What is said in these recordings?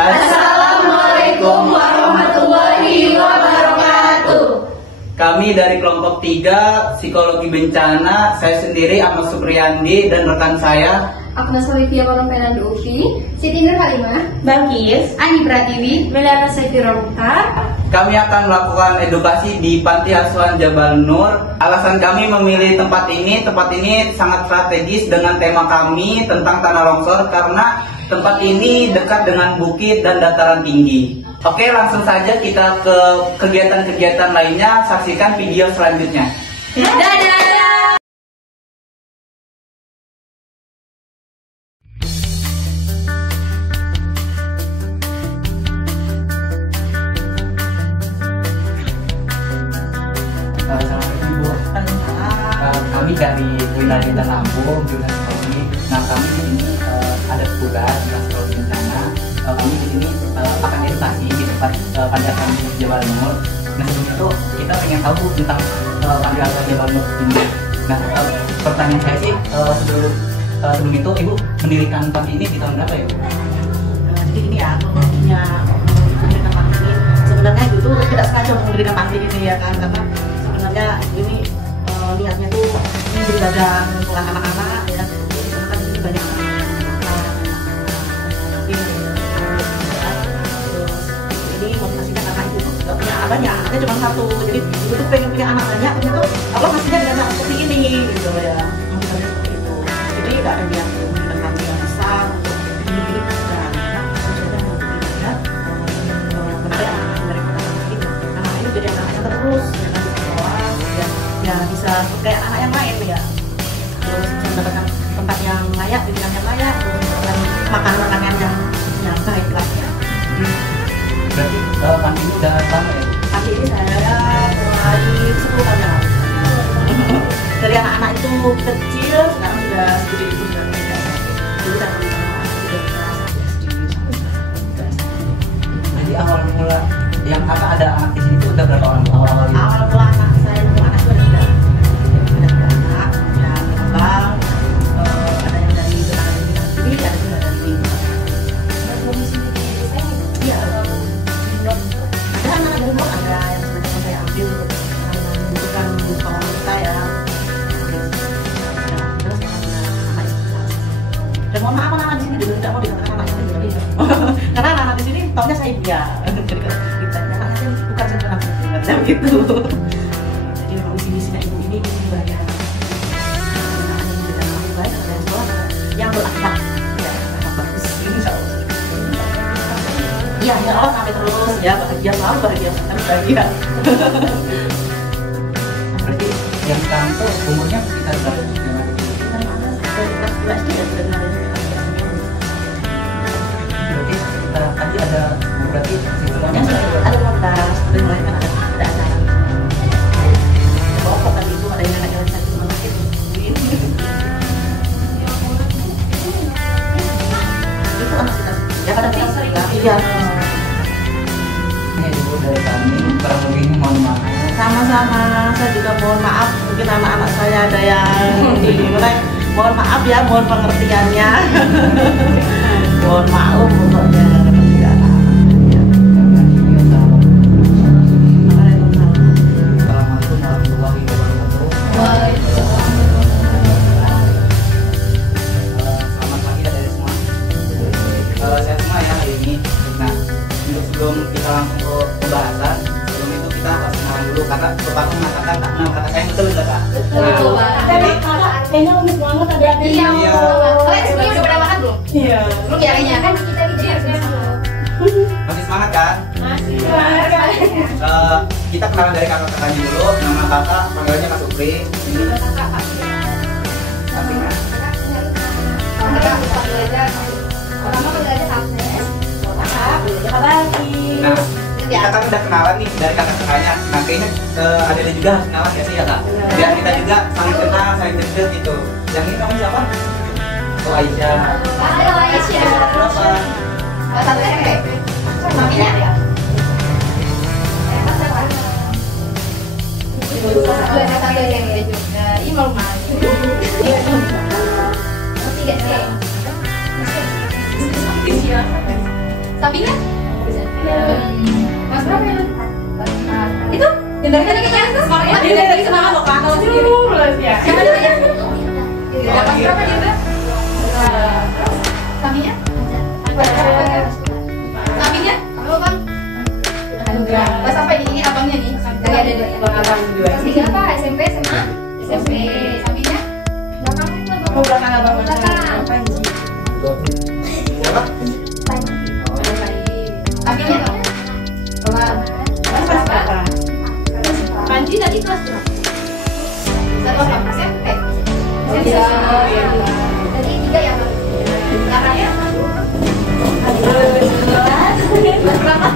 Assalamualaikum warahmatullahi wabarakatuh. Kami dari kelompok 3 Psikologi Bencana, saya sendiri Ahmad Supriyandi dan rekan saya Agnes Olivia Korompenan Uki, Siti Nur Halimah, Bagis, Ani Pratiwi, Meliana Sefiromta. Kami akan melakukan edukasi di Panti Asuhan Jabal Nur. Alasan kami memilih tempat ini sangat strategis dengan tema kami tentang tanah longsor karena tempat ini dekat dengan bukit dan dataran tinggi. Oke, langsung saja kita ke kegiatan-kegiatan lainnya. Saksikan video selanjutnya. Dadah! Assalamualaikum Bu. Kami dari Wilayah Lampung, Jurusan Psikologi. Nah, kami di sini ada tugas Jurusan Psikologi Bencana. Kami di sini akan edukasi di tempat Panti Asuhan Jabal Nur. Nah, sebelum itu kita pengen tahu tentang Panti Asuhan Jabal Nur ini. Nah, pertanyaan saya sih sebelum itu Ibu mendirikan panti ini di tahun berapa ya? Jadi ini ya, kronologinya mendirikan panti ini sebenarnya itu tuh tidak sengaja mendirikan panti ini ya kan, karena sebenarnya ini niatnya tuh ini jadi ladang pulang anak-anak ya. Jadi kan ini banyak ini motivasinya karena ibu tuh gak punya anak banyak, anaknya cuma 1. Jadi ibu tuh pengen punya anak banyak, tapi itu Allah ngasihnya dengan anak seperti ini gitu ya, motivasinya seperti itu. Jadi gak ada yang mendirikan panti yang besar untuk ini dan tujuannya untuk ibadah menarik anak dari kota itu. Anak ini jadi anak-anak terus ya kan, di sekolah ya bisa kayak anak yang lain ya, terus bisa mendapatkan tempat yang layak, pendidikan yang layak, terus mendapatkan makanan yang baik lah ya. Berarti panti ini udah lama ya? Panti ini saya mulai 10 tahun yang lalu. Dari anak-anak itu kecil, sekarang sudah segede itu sudah beda. Dulu saya sudah kelas Jadi awal mula yang kakak ada anak di sini tuh udah berapa orang awal-awal ini? awal mula anak saya itu anak itu ada 3 anak yang berkembang, ada yang dari Belanda sendiri, ada juga dari iya, ada anak dari luar, ada yang sebenarnya saya ambil karena membutuhkan di sekolah kita ya. Terus anak itu dan mohon maaf anak di sini juga tidak mau dikatakan anak itu jadi karena anak di sini taunya saya dia jadi kalau ditanya anak saya bukan saya anak saya begitu. Jadi memang misinya ibu ini banyak anak yang tidak lebih baik, ada yang sekolah yang berakhlak ya, anak bagus insya Allah. Iya, ya Allah sampai terus ya, bahagia selalu, bahagia sekali, bahagia. Berarti yang sekarang tuh umurnya sekitar berapa? Dari kelas 2 SD ya sudah mulai. Berarti tadi ada berarti Semuanya sudah ada 15, sudah mulai kan ada acara. Pokok tadi itu ada yang anak jalan sakit rumah sakit. Itu anak kita. Ya pada kita. Iya. ini Ibu dari kami kurang lebih mohon maaf. Sama-sama, saya juga mohon maaf, mungkin anak-anak saya ada yang dimulai. Mohon maaf ya, mohon pengertiannya. Mohon maaf pokoknya kepada anak-anaknya. Assalamualaikum warahmatullahi wabarakatuh. Selamat pagi dari semua. Saya semua ya hari ini. Nah, untuk sebelum kita langsung ke pembahasan, sebelum itu kita harus kenalan dulu karena Bapak mengatakan tak kenal kata saya betul nggak Kak? Betul, Pak. Jadi Kayaknya unik banget ada Iya. Iya. Kalian semuanya udah pernah makan belum? Iya. Belum ya kayaknya kan kita masih semangat kan? masih. Kita kenalan dari kakak-kakaknya dulu. Nama kakak panggilannya Kak Supri. Ini sampingnya. Nah, kita kan udah kenalan nih dari kakak-kakaknya. Nah, kayaknya Adele juga harus kenalan ya sih ya Kak? Biar kita juga saling kenal, saling deket gitu. Yang ini namanya siapa? Oh, Aisyah. Halo Aisyah. Berapa? Satu SMP. Maminya ya. Dua satu SMP juga. Ini mau malu. Tiga C. Sampingnya? Mas berapa ya? Itu? Yang dari tadi kayaknya semangatnya dari tadi semangat loh Kak. Kalau sendiri. Siapa namanya? Mas berapa dia? Sampingnya? Sampingnya? Halo Bang. Pas sampai ini abangnya nih. Dari ada dari abang dua. Kelas apa? SMP, SMA? SMP. Sampingnya? Belakangnya itu. Mau belakang abang mana? Belakang. Siapa? Sampingnya? Kelas. Kelas berapa? Panji tadi kelas berapa? Satu apa? SMP. Tadi 3 ya Bang? Belakangnya? Kelas berapa?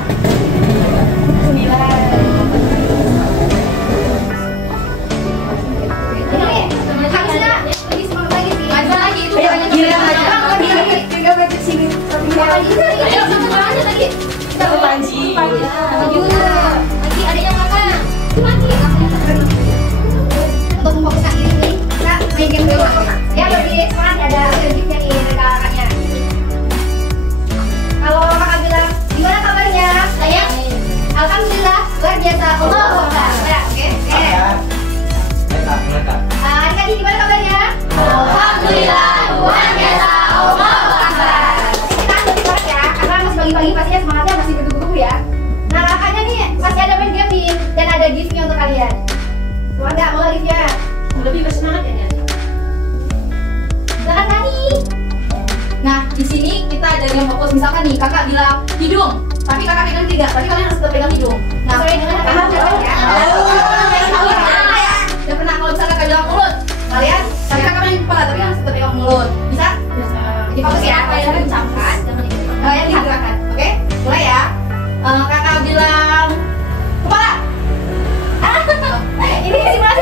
pagi-pagi pastinya semangatnya masih bertubuh ya. Nah kakaknya nih masih ada main game nih dan ada giftnya untuk kalian. Semangat nggak? Mau nggak giftnya? Lebih bersemangat ya Nia? Silakan Nani. Nah di sini kita ada yang fokus, misalkan nih kakak bilang hidung, tapi kakak pegang tidak, berarti kalian harus tetap pegang hidung. Nah Sesuai dengan apa yang ya. Udah pernah kalau misalkan kakak bilang mulut, kalian tapi kakak main kepala tapi harus tetap pegang mulut. Bisa? Jadi fokus ya. Apa yang diucapkan, jangan diucapkan. Yang digerakkan. Oke, mulai ya. Kakak bilang kepala. Ini simulasi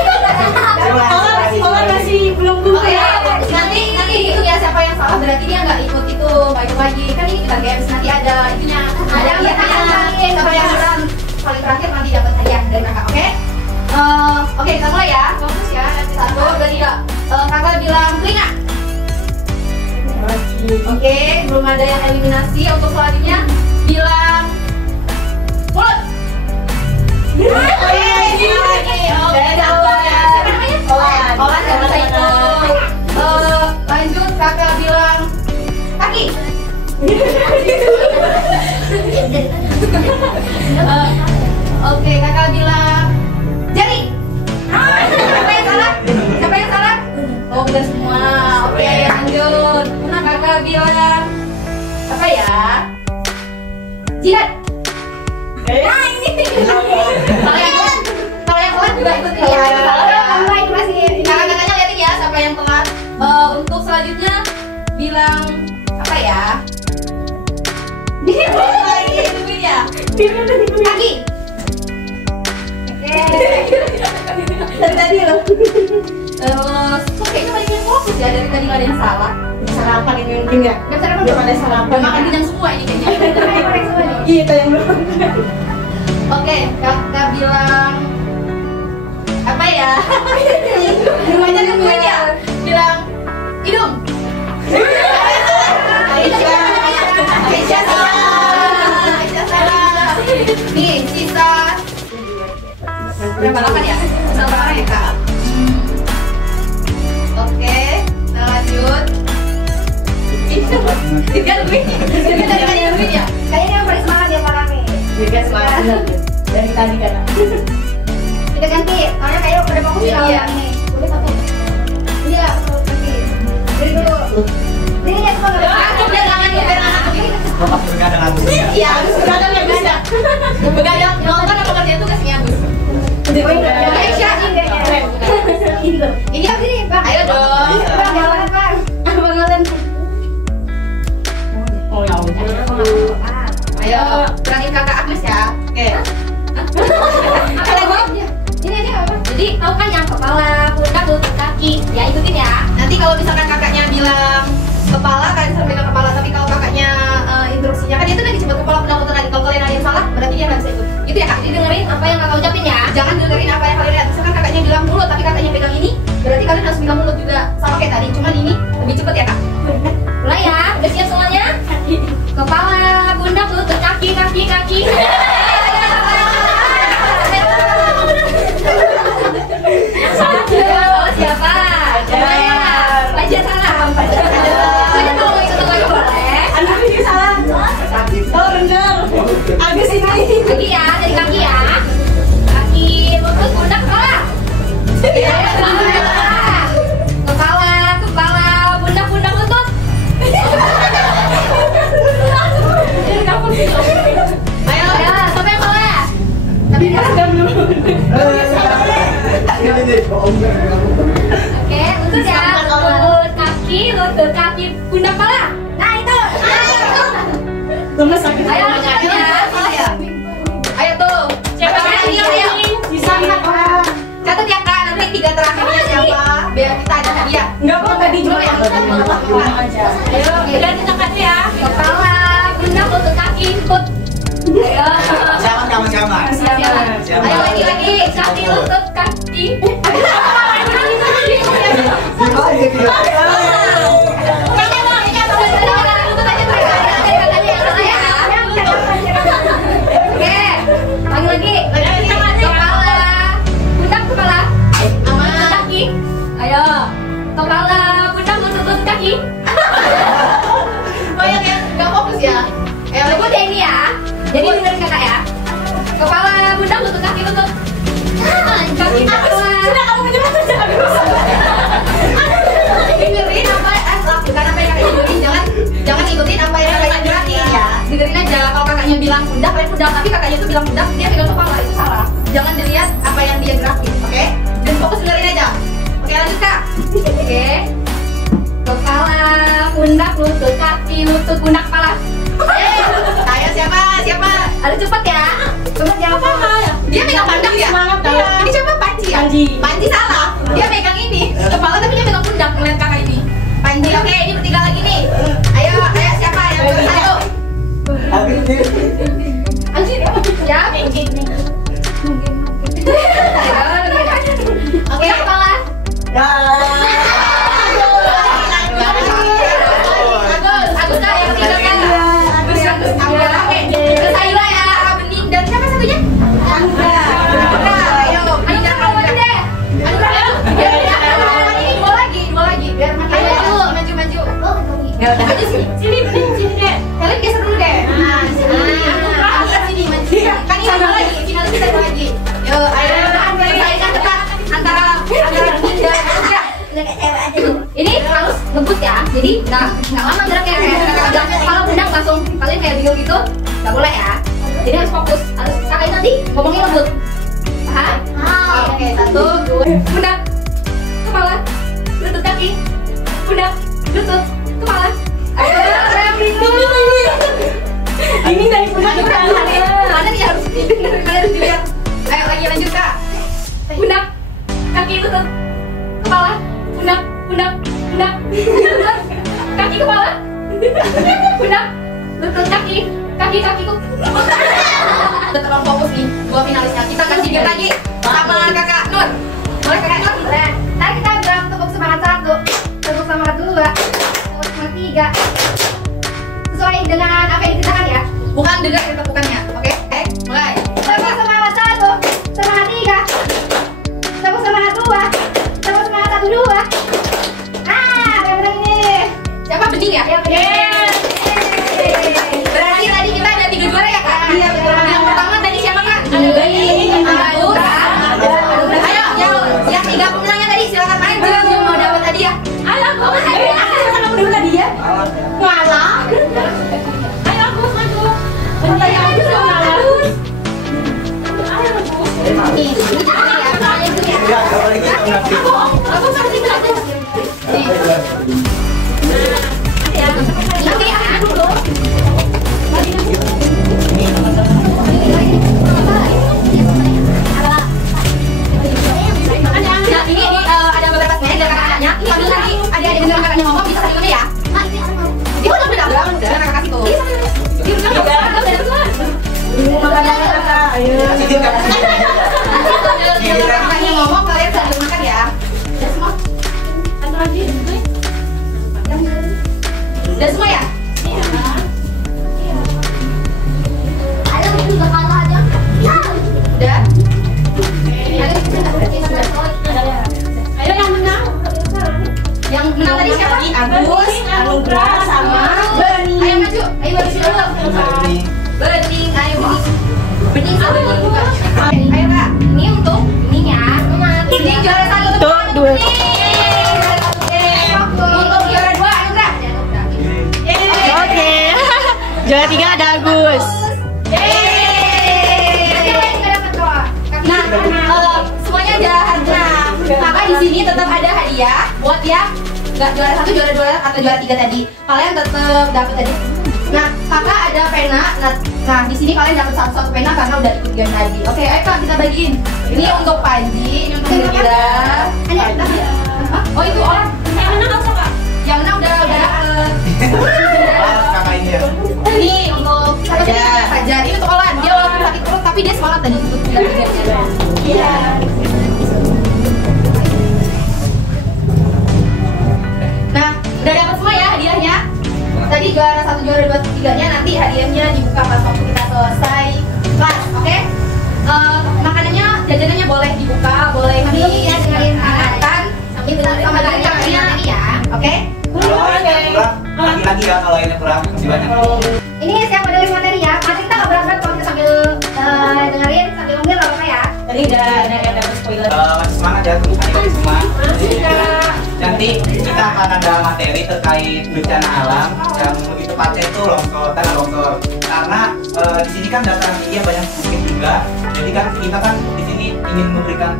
Sekolah masih belum Oh ya, nanti itu ya siapa yang salah berarti dia nggak ikut itu lagi. Kan ini kita games, nanti ada itunya, ada hadiahnya. Siapa yang menang paling terakhir nanti dapat hadiah dari kakak. Oke? Oke, kita mulai ya. Fokus ya. 1, 2, 3. Kakak bilang telinga. Oke, belum ada yang eliminasi. Untuk selanjutnya bilang mulut. Olan gak bisa itu. Lanjut kakak bilang kaki. Oke, kakak bilang jari. Siapa yang salah? Siapa yang salah? Oh, udah semua. Oke, lanjut. Nah, kakak bilang apa ya? Jihad. Nah, ini. Kalau yang telat juga ikut ya. Kakak-kakaknya liatin ya siapa yang telat. Untuk selanjutnya bilang apa ya? Lagi tungguin ya. Kaki. Dari tadi loh. Terus, kok kayaknya banyak yang fokus ya, dari tadi nggak ada yang salah. sarapan ini mungkin ya. Nggak sarapan, Belum ada sarapan. udah makan kenyang semua ini kayaknya. Kita yang belum. Oke, kakak bilang apa ya? Semuanya nungguin ya. Bilang hidung. Aisyah salah. Aisyah salah. Nih sisa berapa 8 ya? Sisa berapa ya kak? Oke, kita lanjut. Kita nungguin. Kita dari tadi nungguin ya. Kayaknya yang paling semangat ya Pak nih. Juga semangat dari tadi kan. Kita ganti, soalnya kayak udah fokus ya Iya. ini. Boleh satu. Iya, ganti. Dari dulu. Ini ya semua nggak apa-apa. Biar tangan ya, biar tangan. Lepas begadang aku. Iya, harus begadang ya bisa. Begadang nonton apa kerja tugas ya, Gus? Aisyah ini apa sih, Bang? Ayo dong. Bang, jalan Bang. Abang Alan. Oh ya udah. Ayo, terakhir kakak Agnes ya. Oke. Kata gue, Ini aja nggak apa? jadi tahu kan yang kepala, pundak, lutut, kaki. Ya ikutin ya. Nanti kalau misalkan kakaknya bilang kepala, kalian sampai ke kepala. Tapi kalau kakaknya instruksinya kan itu lagi cepet kepala, pundak, lutut lagi. Kalau kalian ada yang salah, berarti dia nggak bisa ikut. Gitu ya kak. Jadi dengerin apa yang kakak ucapin ya. Jangan dengerin apa yang kalian Oke, lutut ya. Lutut kaki, pundak pala. Nah itu. Lemes sakit. Ayo lutut ya. Ayo tuh. Siapa yang ayo. Bisa Kak. Catat ya Kak, nanti 3 terakhirnya siapa? Biar kita ada hadiah. Enggak apa tadi juga ya. Ayo, udah kita kasih ya. Kepala, pundak, lutut kaki, foot. Ayo. Sama. Ayo lagi. Kaki, lutut, kaki. Kepala, pundak, lutut, kaki. Banyak yang nggak fokus ya. Coba deh ini ya. Jadi benerin kakak ya. Kepala, pundak, lutut, kaki, lutut. Kaki, kepala. Sudah kamu menyebut saja. Dengerin apa lakukan apa yang kakaknya dengerin, jangan ikutin apa yang kakaknya gerakin ya. Dengerin aja, kalau kakaknya bilang pundak, kalian pundak, tapi kakaknya tuh bilang pundak, dia pegang kepala, itu salah. Jangan dilihat apa yang dia gerakin, oke? Dan fokus dengerin aja. Oke, lanjut Kak. Oke. Kepala, pundak, lutut, kaki, lutut, pundak, kepala. Ayo siapa? Harus cepet ya. Cepet ya apa? Dia megang pundak ya? Semangat, Iya. Kak. Ini siapa? Panji ya? Panji. Salah. Dia megang ini kepala tapi dia megang pundak, ngeliat kakak ini. Panji, oke, ini bertiga lagi nih. Ayo siapa yang satu? Anjir, ya. Oke. Kepala. Agus Kak, yang ketiga Kak. Agus. Oke. Kesayula ya, Bening dan siapa satunya? Andra. Ayo, Andra kalau deh. Andra. Dua lagi. Biar makin maju. Ya udah. Aja sini Bening, sini deh. Kalian geser dulu deh. Nah, sini. Andra sini maju. Kan ini dua lagi, tinggal kita dua lagi. Yo, ayo saingan ketat antara Bening dan Andra. Ini harus ngebut ya. Jadi nggak lama geraknya kayak kalau pundak langsung kalian kayak bingung gitu, nggak boleh ya. Jadi harus fokus. Harus kakak nanti ngomongnya ngebut. Paham? Oke, 1, 2. Pundak, kepala, lutut kaki, pundak, lutut, kepala. Ayo, Ini dari pundak ke kepala. Mana nih harus didengar, mana harus dilihat. Ayo lagi lanjut Kak. pundak, kaki, lutut, kepala, pundak, kaki, kepala, pundak, lutut, kaki, kakiku. Udah terlalu fokus nih, dua finalisnya. Kita kasih game lagi sama Kakak Nur. Boleh Kakak Nur? Nah, ntar kita bilang tepuk semangat 1, tepuk semangat 2, tepuk semangat 3. Sesuai dengan apa yang diceritakan ya. Bukan dengar tepukannya, oke? Mulai. Tepuk semangat 1, semangat 3, tepuk semangat 2, tepuk semangat 1, 2. Yang menang ini. Siapa? Bening ya? Berarti tadi kita ada 3 juara ya Kak? Iya betul. Yang pertama tadi siapa Kak? Ada Bening, Agus. Ayo, yang 3 pemenangnya tadi silakan maju mau dapat hadiah. Ayo, gue mau hadiah. Sama dulu tadi ya. Malah. Ayo, Agus maju. Ayo, Agus dong, Agus. Nih, ini ya, soalnya itu ya. Aku pasti belajar. Nih. Nanti aku dong. Nah, ini ada beberapa sebenarnya dari kakaknya. Sambil nanti ada dengar kakaknya ngomong bisa sambil ya. Ibu udah berapa? Udah kakak kasih tuh. Ibu udah berapa? Ayo. Kakaknya ngomong kalian sambil makan ya. Udah semua ya? Ayo, kita kalah aja. Udah. Ayo yang menang. Yang menang tadi siapa? Agus, Anugrah sama Bening. Ayo maju. Ayo baru sini dulu. Bening, ayo Bening sama Bening juga. Ayo Kak. Ini untuk Bening ya. Bening juara 1 Tuh, 2. Untuk juara 2 Anugrah. Oke. Juara 3 ada Agus. Nah, semuanya ada hadiah. di sini tetap ada hadiah buat yang nggak juara 1, juara 2 atau juara 3 tadi. Kalian tetap dapat tadi. Nah, kakak ada pena. Nah, di sini kalian dapat satu pena karena udah ikut game tadi. Oke, ayo Kak, kita bagiin. Ini untuk Panji, ini untuk Indra. Oh, itu orang. Yang menang nggak usah Kak. Yang menang udah dapet. Kakak ini ya. Ini untuk Fajar. Ini untuk Olan. Dia walaupun sakit perut tapi dia semangat tadi untuk game. Iya. Nah, udah dapat semua ya hadiahnya. Tadi juara 1, juara 2, 3-nya nanti hadiahnya dibuka pas waktu kita selesai kelas, oke? Makanannya, jajanannya boleh dibuka, boleh diangkat sambil sama dengan tangannya ya, oke? Kalau yang kurang, lagi-lagi ya kalau yang kurang masih banyak. Ini siap ada materi ya. Nanti kita nggak berat-berat kalau kita sambil dengerin sambil ngomongin nggak apa-apa ya. Tadi udah ada yang dapat spoiler. Masih semangat ya untuk adik-adik semua. Nanti kita akan ada materi terkait bencana alam yang lebih tepatnya itu longsor, tanah longsor. Karena di sini kan dataran tinggi yang banyak bukit juga. Jadi kan kita kan di sini ingin memberikan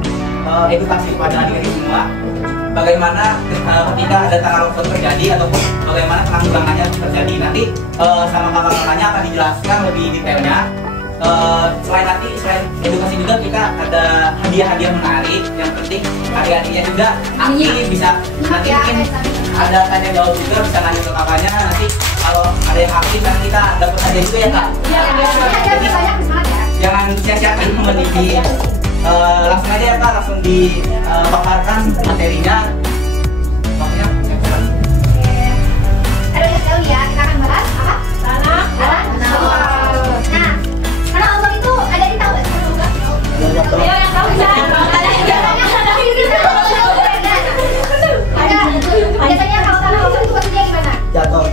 edukasi kepada adik-adik semua. Bagaimana ketika ada tanah longsor terjadi ataupun bagaimana penanggulangannya terjadi. Nanti sama kakak-kakaknya akan dijelaskan lebih detailnya. Selain edukasi juga kita ada hadiah-hadiah menarik. Yang penting adik-adiknya juga aktif, bisa nanti mungkin ada tanya jawab juga, bisa nanya ke kakaknya. Nanti kalau ada yang aktif kan kita dapat hadiah juga ya Kak. Jadi banyak semangat ya. Jangan sia-siakan mendidik. Langsung aja ya Kak, langsung dipaparkan materinya. Makanya Ada yang tahu ya, kita akan bahas apa? Tanah longsor. Nah, tanah longsor itu ada di tahu nggak? Ayo yang tahu bisa. Ada. Biasanya kalau tanah longsor itu maksudnya gimana? jatuh.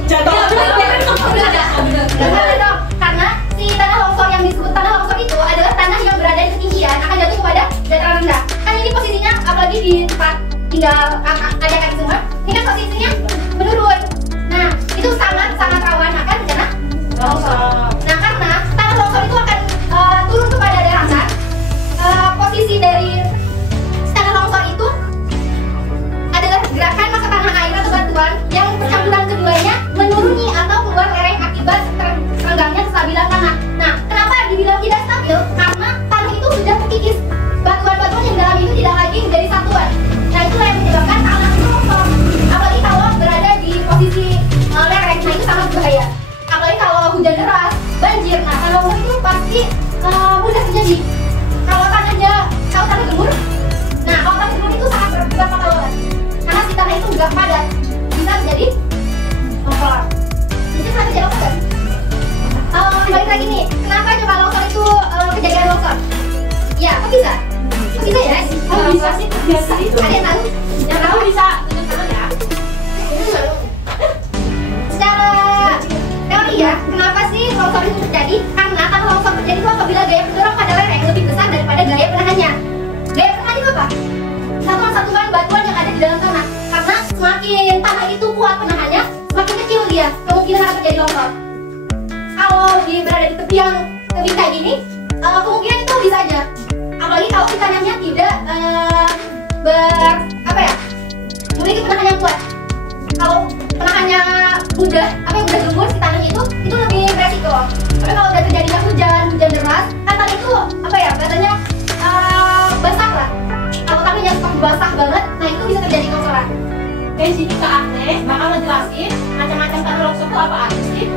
Karena si tanah longsor yang disebut tanah longsor itu adalah tanah yang berada di ketinggian akan jatuh kepada dataran rendah. Kan ini posisinya apalagi di tempat tinggal adik-adik semua. Ini kan posisinya menurun. Nah, itu sangat rawan akan bencana longsor. Nah, karena tanah longsor itu akan turun kepada daratan. Posisi dari tanah longsor itu adalah gerakan masa tanah air atau batuan yang percampuran keduanya menuruni atau keluar lereng akibat terenggangnya kestabilan tanah. Nah, kenapa dibilang tidak stabil? Karena tanah itu sudah terkikis. Batuan-batuan yang dalam itu tidak lagi menjadi satuan. Nah, itulah yang menyebabkan tanah itu longsor. Apalagi kalau berada di posisi lereng, nah itu sangat berbahaya. Apalagi kalau hujan deras, banjir. Nah, tanah longsor itu pasti mudah terjadi. Kalau tanah gembur, nah kalau tanah gembur itu sangat berfatal banget. Karena si tanah itu nggak padat, bisa terjadi longsor. Jadi pernah terjadi longsor kan? Balik lagi nih, kenapa coba longsor itu kejadian longsor? Ya, kok bisa? Kok bisa ya? Kok bisa sih? Biasa itu. Ada yang tahu? Yang tahu bisa tunjuk tangan ya. Secara teori ya, kenapa sih longsor itu terjadi? Karena tanah longsor terjadi itu apabila gaya pendorong pada lereng lebih besar daripada gaya penahannya. Gaya penahan itu apa? Satuan-satuan batuan yang ada di dalam tanah. Karena semakin tanah itu kuat penahannya, semakin kecil dia kemungkinan akan terjadi longsor. Kalau dia berada di tepi yang tebing kayak gini, kemungkinan itu bisa aja. Apalagi kalau si tanahnya tidak memiliki penahan yang kuat. Kalau penahannya mudah gembur si tanahnya itu lebih beresiko. Tapi kalau udah terjadi hujan deras, kan tanah itu katanya basah lah. Kalau tanahnya basah banget, nah itu bisa terjadi longsoran. Di sini Kak Agnes bakal ngejelasin macam-macam tanah longsor itu apa aja sih?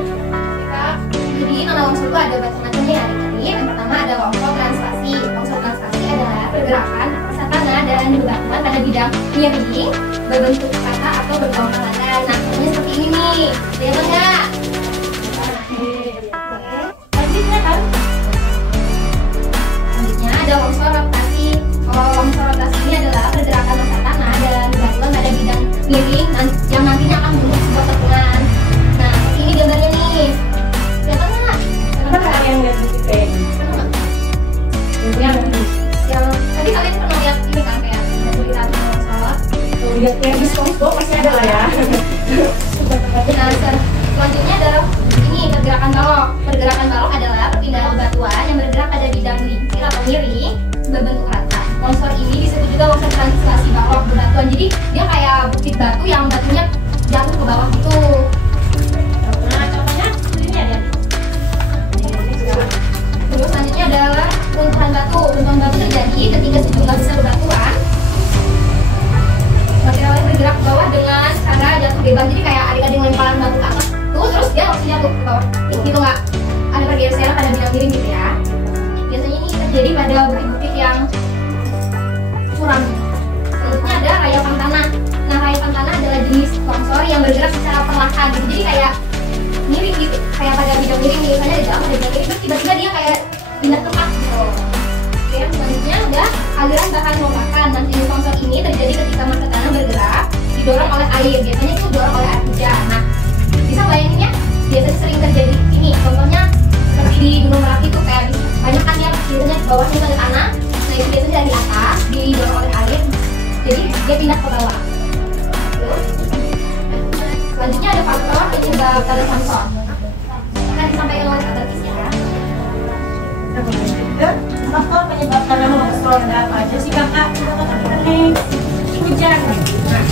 Jadi tanah longsor itu ada macam-macamnya ya adik-adik. Yang pertama ada longsor translasi. Longsor translasi adalah pergerakan lapisan tanah dan bebatuan pada bidang miring berbentuk kata atau bergelombang-gelombang. Nah, contohnya seperti ini nih. Lihat enggak? Lanjutnya kan? Selanjutnya ada longsor rotasi. Kalau longsor rotasi ini adalah pergerakan massa tanah dan bebatuan pada bidang miring yang nantinya akan membentuk sebuah tepungan. Nah, seperti ini gambarnya nih. Kelihatan nggak? Kan yang lihat di TV. Yang tadi kalian pernah lihat ini kan kayak dari tanah longsor. Lihat yang di SpongeBob pasti ada lah ya. Nah, selanjutnya adalah suram. Selanjutnya ada rayapan tanah. Nah, rayapan tanah adalah jenis longsor yang bergerak secara perlahan gitu. Jadi kayak miring gitu, kayak pada bidang miring misalnya ada jalan, ada bidang miring, terus tiba-tiba dia kayak pindah tempat gitu. Oke, selanjutnya ada aliran bahan lombakan. Nah, jenis longsor ini terjadi ketika massa tanah bergerak didorong oleh air. Biasanya itu didorong oleh air hujan. Nah, bisa bayanginnya biasanya sering terjadi ini. Contohnya seperti di Gunung Merapi itu kayak banyak kan ya biasanya ke bawahnya itu ada tanah. Nah, itu biasanya dari atas didorong oleh air, jadi dia pindah ke bawah. Terus selanjutnya ada faktor penyebab pada longsor. Akan disampaikan oleh Kak Terkis ya. Faktor penyebab tanah longsor ada apa aja sih kakak? Hujan. Nah,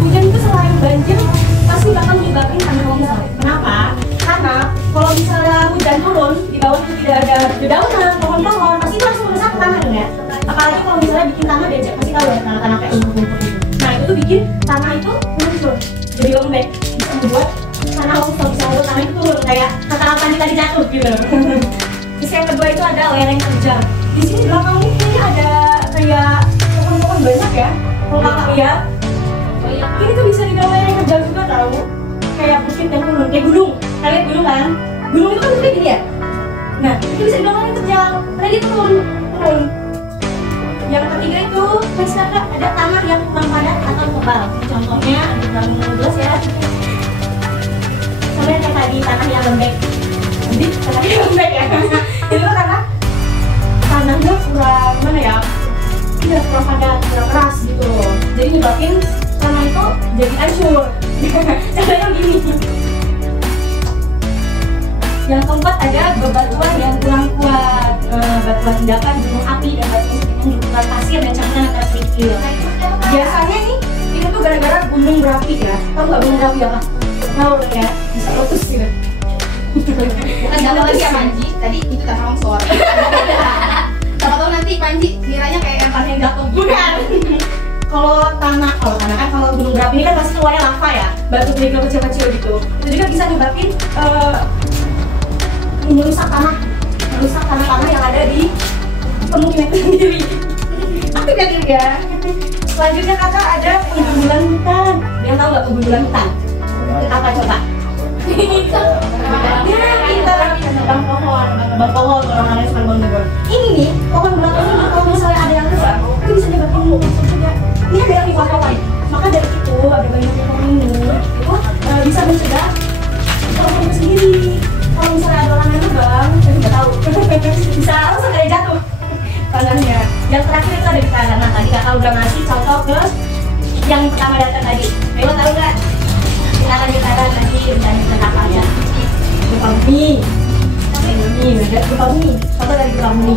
hujan itu selain banjir pasti bakal menyebabkan tanah longsor. Kenapa? Karena kalau misalnya hujan turun di bawah itu tidak ada dedaunan, pohon-pohon, pasti itu langsung merusak tanah dong ya. Apalagi kalau misalnya bikin tanah becek, pasti tahu ya tanah-tanah kayak lumpur-lumpur itu. Nah itu tuh bikin tanah itu meluncur, jadi lembek, bisa membuat tanah longsor, bisa membuat tanah itu turun kayak kata-kata tadi jatuh gitu. Terus yang kedua itu ada lereng terjal. Di sini belakang ini kayaknya ada kayak pohon-pohon banyak ya. Kalau kakak lihat, ini tuh bisa dibilang lereng terjal juga tahu. Kayak bukit yang turun, kayak gunung. Kalian gunung kan? Gunung itu kan kayak gini ya. Nah itu bisa dibilang lereng terjal. Karena dia turun. Yang ketiga itu misalnya ada tanah yang kurang padat atau tebal. Contohnya ada dalam 12 ya. Sampai kayak tadi tanah yang lembek. Jadi tanah yang lembek ya. Itu karena tanahnya kurang mana ya? Tidak kurang padat, kurang keras gitu. Jadi nyebabin tanah itu jadi hancur. Contohnya gini. Yang keempat ada bebatuan yang kurang kuat, batuan endapan, gunung api, dan batuan setinggi batuan pasir dan campuran antara kerikil. Biasanya nih itu tuh gara-gara gunung berapi ya. Tahu nggak gunung berapi apa? Tahu ya, bisa letus gitu. Bukan gampang lagi ya Panji, tadi itu tanah longsor. Siapa tahu nanti Panji kiranya kayak yang tanah yang jatuh. Bukan. Kalau tanah kan kalau gunung berapi ini kan pasti keluarnya lava ya, batu kerikil kecil-kecil gitu. Itu juga bisa nyebabin merusak tanah-tanah yang ada di pemukiman itu sendiri. Aktif ya Tim ya. Selanjutnya kakak ada penggundulan hutan. Yang tahu nggak penggundulan hutan? Apa coba? Ya kita bang pohon orang-orang suka bangun. Ini nih pohon belakang ini kalau misalnya ada yang rusak, itu bisa nyebabin longsor juga. Ini ada yang dipotong. Maka dari itu ada banyak pohon ini itu bisa mencegah longsor itu sendiri. Kalau misalnya ada orang yang lubang, saya nggak tahu bisa langsung kayak jatuh tanahnya. Yang terakhir itu ada getaran. Nah tadi kakak udah ngasih contoh ke yang pertama datang tadi. Ayo tahu nggak getaran tadi rencana kakak aja gempa bumi. Ini ada gempa bumi. Contoh dari gempa bumi.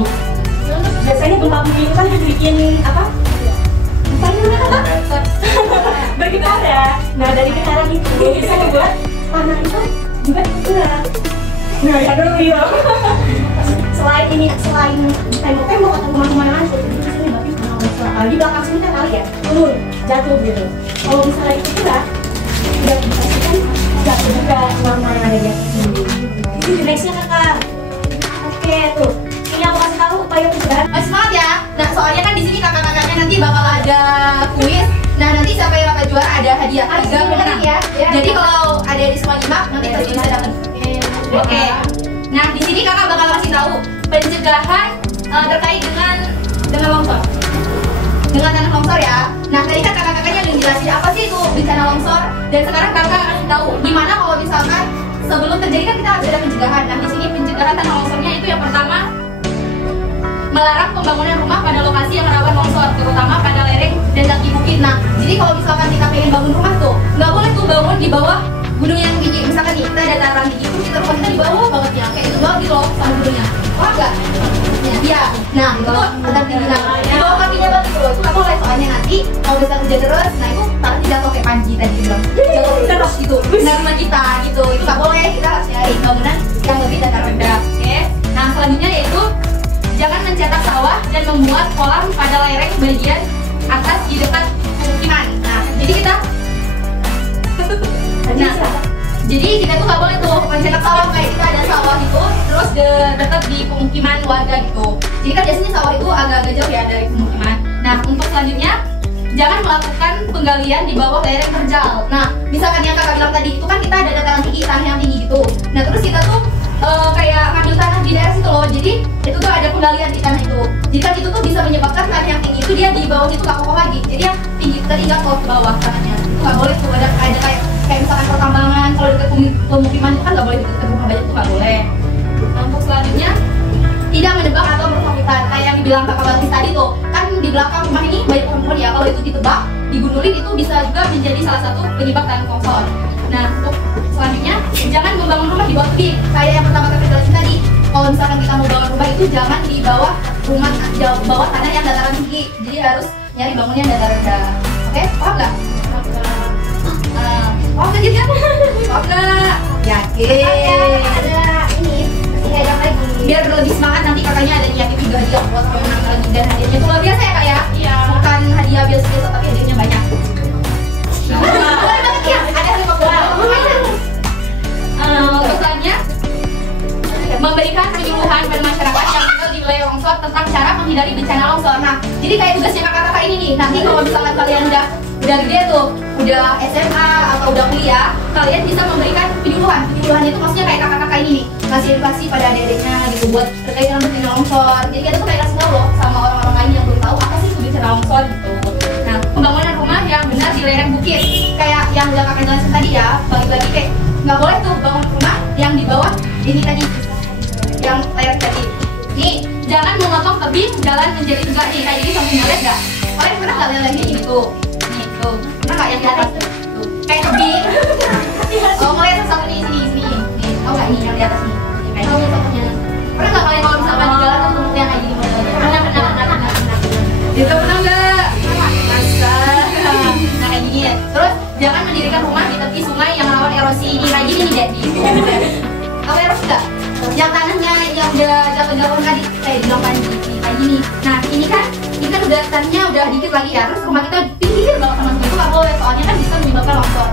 Biasanya gempa bumi itu kan bikin apa? Apa namanya apa? Bergetar ya. Nah dari getaran itu bisa membuat tanah itu juga bergerak. Nah, aduh iya. Selain tembok-tembok atau rumah-rumah yang hancur, itu bisa nyebabin tanah longsor. Di belakang sini kan kali ya, turun, jatuh gitu. Kalau misalnya itu tidak dipastikan jatuh juga selama ada di atas sini. Itu nextnya kakak. Oke tuh, ini aku kasih tahu upaya pencegahan. Semangat ya. Nah soalnya kan di sini kakak-kakaknya nanti bakal ada kuis. Nah nanti siapa yang dapat juara ada hadiah juga pemenang ya. Jadi kalau ada di semua nyimak nanti pasti bisa dapat. Oke. Nah di sini kakak bakal kasih tahu pencegahan terkait dengan longsor, dengan tanah longsor ya. Nah tadi kan kakak-kakaknya udah jelasin apa sih itu bencana longsor, dan sekarang kakak kasih tahu gimana kalau misalkan sebelum terjadi kan kita harus ada pencegahan. Nah di sini pencegahan tanah longsornya itu yang pertama melarang pembangunan rumah pada lokasi yang rawan longsor, terutama pada lereng dan kaki bukit. Nah jadi kalau misalkan kita pengen bangun rumah tuh nggak boleh tuh bangun di bawah gunung yang tinggi. Misalkan nih kita ada dataran tinggi terus kita rumah kita di bawah banget ya, kayak itu doang gitu loh sama gunungnya. Wah enggak? Iya. Nah itu ada tinggi. Nah di bawah kakinya banget tuh itu nggak boleh, soalnya nanti kalau bisa hujan terus, nah itu tanah jatuh kayak Panji tadi bilang jatuh terus gitu. Nah rumah kita gitu itu nggak boleh. Kita harus nyari bangunan yang lebih datar rendah. Oke. Nah selanjutnya yaitu jangan mencetak sawah dan membuat kolam pada lereng bagian atas di dekat pemukiman. Nah jadi kita tuh nggak boleh tuh mencetak sawah kayak kita ada sawah itu terus dekat di pemukiman warga gitu. Jadi kan biasanya sawah itu agak-agak jauh ya dari pemukiman. jangan melakukan penggalian di bawah lereng terjal. Nah, misalkan yang kakak bilang tadi itu kan kita ada dataran tinggi, tanah yang tinggi gitu. Nah, terus kita tuh kayak ngambil tanah di daerah situ loh. Jadi itu tuh ada penggalian di tanah itu. Jadi kan itu tuh bisa menyebabkan tanah yang tinggi itu dia di bawah itu nggak kokoh lagi. Jadi yang tinggi itu tadi nggak kokoh ke bawah tanahnya. Itu nggak boleh tuh ada kayak misalkan pertambangan, kalau dekat pemukiman itu kan nggak boleh dekat rumah banyak itu nggak boleh. Nah, untuk selanjutnya tidak menebak atau berkomitan kayak yang dibilang kakak Batis tadi tuh, kan di belakang rumah ini banyak pohon ya, kalau itu ditebak digundulin itu bisa juga menjadi salah satu penyebab tanah longsor. Nah, untuk selanjutnya jangan membangun rumah di bawah tebing kayak yang pertama kakak jelasin tadi. Kalau misalkan kita mau bangun rumah itu jangan di bawah rumah, bawah tanah yang dataran tinggi, jadi harus nyari bangunnya yang dataran rendah. Oke, paham nggak? Paham nggak jadi apa? Paham nggak? Yakin? Ada ini kasih hadiah lagi. Biar lebih semangat nanti kakaknya ada nyiapin 3 hadiah buat kalau menang lagi, dan hadiahnya tuh luar biasa ya kak ya? Iya. Bukan hadiah biasa-biasa tapi hadiahnya banyak. Boleh banget ya? Ada 50. Untuk selanjutnya memberikan penyuluhan pada masyarakat yang tinggal di wilayah longsor tentang cara menghindari bencana longsor. Nah, jadi kayak tugasnya kakak-kakak ini nih. Nanti kalau misalkan kalian udah gede tuh, udah SMA atau udah kuliah, kalian bisa memberikan penyuluhan. Penyuluhan itu maksudnya kayak kakak-kakak ini nih, kasih edukasi pada adik-adiknya gitu buat terkait dengan bencana longsor. Jadi kita tuh kayak kasih tahu loh sama orang-orang lain yang belum tahu apa sih itu bencana longsor gitu. Nah, pembangunan rumah yang benar di lereng bukit, kayak yang udah kakak jelasin tadi ya, balik lagi kayak nggak boleh tuh bangun rumah yang di bawah ini tadi, yang lereng tadi. Nih, jangan memotong tebing jalan menjadi juga nih, kayak gini sampai ngeliat nggak? Kalian pernah nggak lihat lagi ini tuh? Nih tuh, pernah nggak yang di atas tuh? Kayak tebing. Oh, ngeliat sesuatu nih sini. Nih, tau nggak ini yang di atas nih? Kayak gini contohnya. Pernah nggak kalian kalau misalkan di jalan tuh yang kayak gini modelnya? Pernah. Itu pernah nggak? Nah kayak gini ya. Terus jangan mendirikan rumah di tepi sungai yang rawan erosi. Ini kayak gini nih deh. Apa erosi nggak? Yang tanahnya yang udah jatuh-jatuh tadi kayak bilang tadi kayak gini. Nah ini kan udah tanahnya udah dikit lagi ya. Terus rumah kita pinggir banget sama itu nggak boleh, soalnya kan bisa menyebabkan longsor.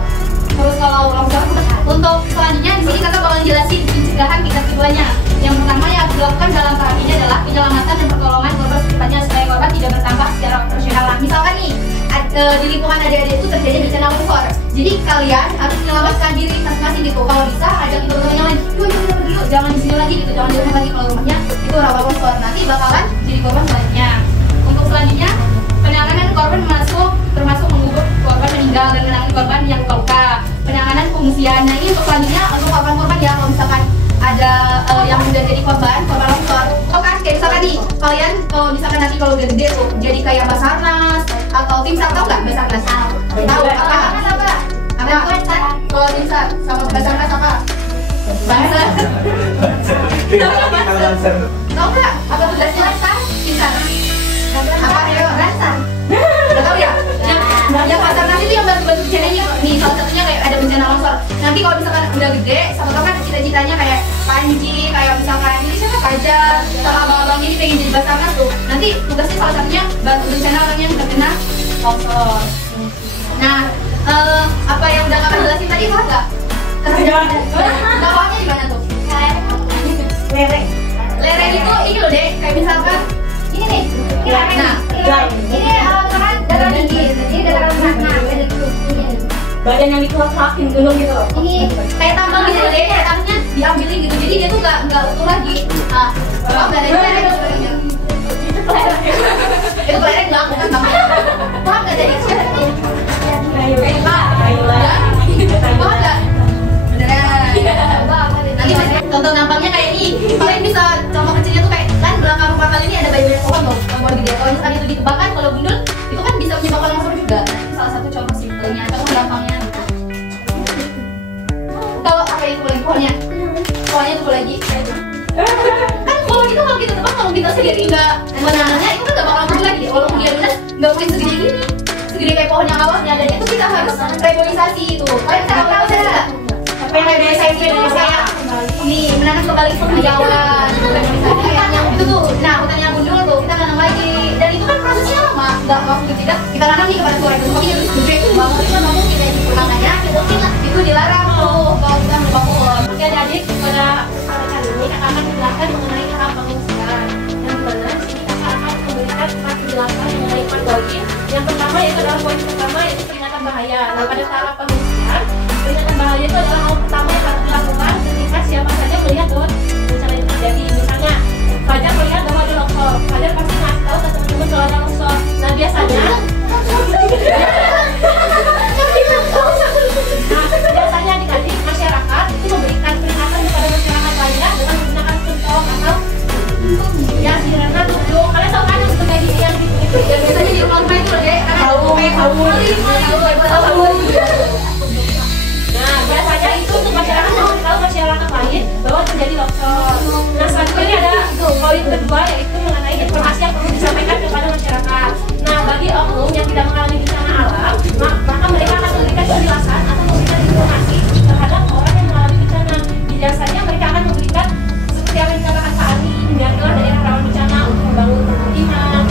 Terus kalau longsor untuk selanjutnya di sini kakak bakal jelasin pencegahan tingkat keduanya. Yang pertama yang harus dilakukan dalam tahap ini adalah penyelamatan dan pertolongan korban secepatnya supaya korban tidak bertambah secara proporsional. Misalkan nih di lingkungan adik-adik itu terjadi bencana longsor, jadi kalian harus menyelamatkan diri masing-masing gitu. Kalau bisa ada teman-teman yang lain, yuk kita pergi yuk, jangan di sini lagi gitu, jangan di rumah lagi kalau rumahnya itu rawan longsor, nanti bakalan jadi korban selanjutnya. Untuk selanjutnya penanganan korban termasuk mengubur korban meninggal dan menangani korban yang luka. Penanganan pengungsian. Nah ini untuk selanjutnya untuk korban ya, kalau misalkan ada yang udah jadi korban longsor. Oh kan kayak misalkan nih kalian kalau misalkan nanti kalau udah gede tuh jadi kayak Basarnas atau tim SAR, tau nggak Basarnas? Tahu apa? Kalau tim SAR sama Basarnas apa? Banser. Tahu nggak apa tugasnya tim SAR? Apa ayo Basar? Udah tahu ya? Yang Basarnas itu yang bantu-bantu bencana ini. Nih salah satunya kayak ada bencana longsor. Nanti kalau misalkan udah gede, sama tau kan cita-citanya kayak Panji, kayak misalkan ini siapa Fajar, sama abang-abang ini pengen jadi Basarnas tuh. Nanti tugasnya salah satunya bantu bencana orang yang terkena longsor. Nah, apa yang udah kakak jelasin tadi paham nggak? Dampaknya di mana tuh? Lereng. Lereng itu ini loh deh, kayak misalkan ini nih. Nah, ini kan dataran tinggi, ini dataran rendah. Badan yang dikeluarin gunung gitu loh. Ini kayak tambang gitu deh, kayak tanahnya diambilin gitu, jadi dia tuh nggak utuh lagi. Nah, kalau nggak ada lereng itu lereng nggak bukan tambang. Paham nggak jadi siapa? Kayu lah. Paham nggak? Beneran. Nanti contoh gampangnya kayak ini. Kalian bisa contoh kecilnya tuh kayak kan belakang rumah kalian ini ada banyak pohon loh, pohon gede. Kalau misalkan itu ditebakkan, kalau gundul itu kan bisa menyebabkan longsor juga. Ini salah satu contoh simpelnya, contoh gampangnya. Kalau apa yang lagi pohonnya? Pohonnya tuh lagi. Kan pohon itu kalau kita tebak, kalau kita sendiri nggak menanamnya itu kan nggak bakal tumbuh lagi. Walaupun dia lunas nggak mungkin segede gini, segede kayak pohon yang awalnya. Dan itu kita harus reboisasi itu. Kalian bisa tahu nggak? Apa yang reboisasi itu kayak nih menanam kembali penghijauan. Reboisasi yang itu tuh. Nah hutannya gundul tuh kita nanam lagi. Dan itu kan prosesnya lama. Nggak langsung kita nanam nih kepada suara itu. Tapi harus gede banget. Itu ngomong kita di pertamanya itu dilarang tuh kalau kita menebak pohon. Oke adik-adik pada kesempatan ini kakak akan menjelaskan mengenai cara pengungsian. Yang dimana di sini kakak akan memberikan penjelasan mengenai pandogin Yang pertama yaitu adalah poin pertama yaitu peringatan bahaya. Nah, pada tahap pengungsian, peringatan bahaya itu adalah hal pertama yang harus dilakukan ketika siapa saja melihat bahwa bencana itu terjadi. Misalnya, Fajar melihat bahwa ada longsor, Fajar pasti ngasih tahu ke teman-teman kalau ada longsor. Nah, biasanya adik-adik masyarakat itu memberikan peringatan kepada masyarakat lainnya dengan menggunakan kentong atau ya sirena tudung. Kalian tahu kan untuk media yang itu biasanya di rumah itu loh ya, tahu. Nah, biasanya itu untuk masyarakat memberitahu masyarakat lain bahwa terjadi longsor. Nah, selanjutnya ini ada poin kedua yaitu mengenai informasi yang perlu disampaikan kepada masyarakat. Nah, bagi oknum yang tidak mengalami bencana alam, maka mereka akan memberikan penjelasan atau memberikan informasi terhadap orang yang mengalami bencana. Biasanya mereka akan memberikan seperti apa yang dikatakan Pak Ani, biarlah daerah rawan bencana untuk membangun permukiman,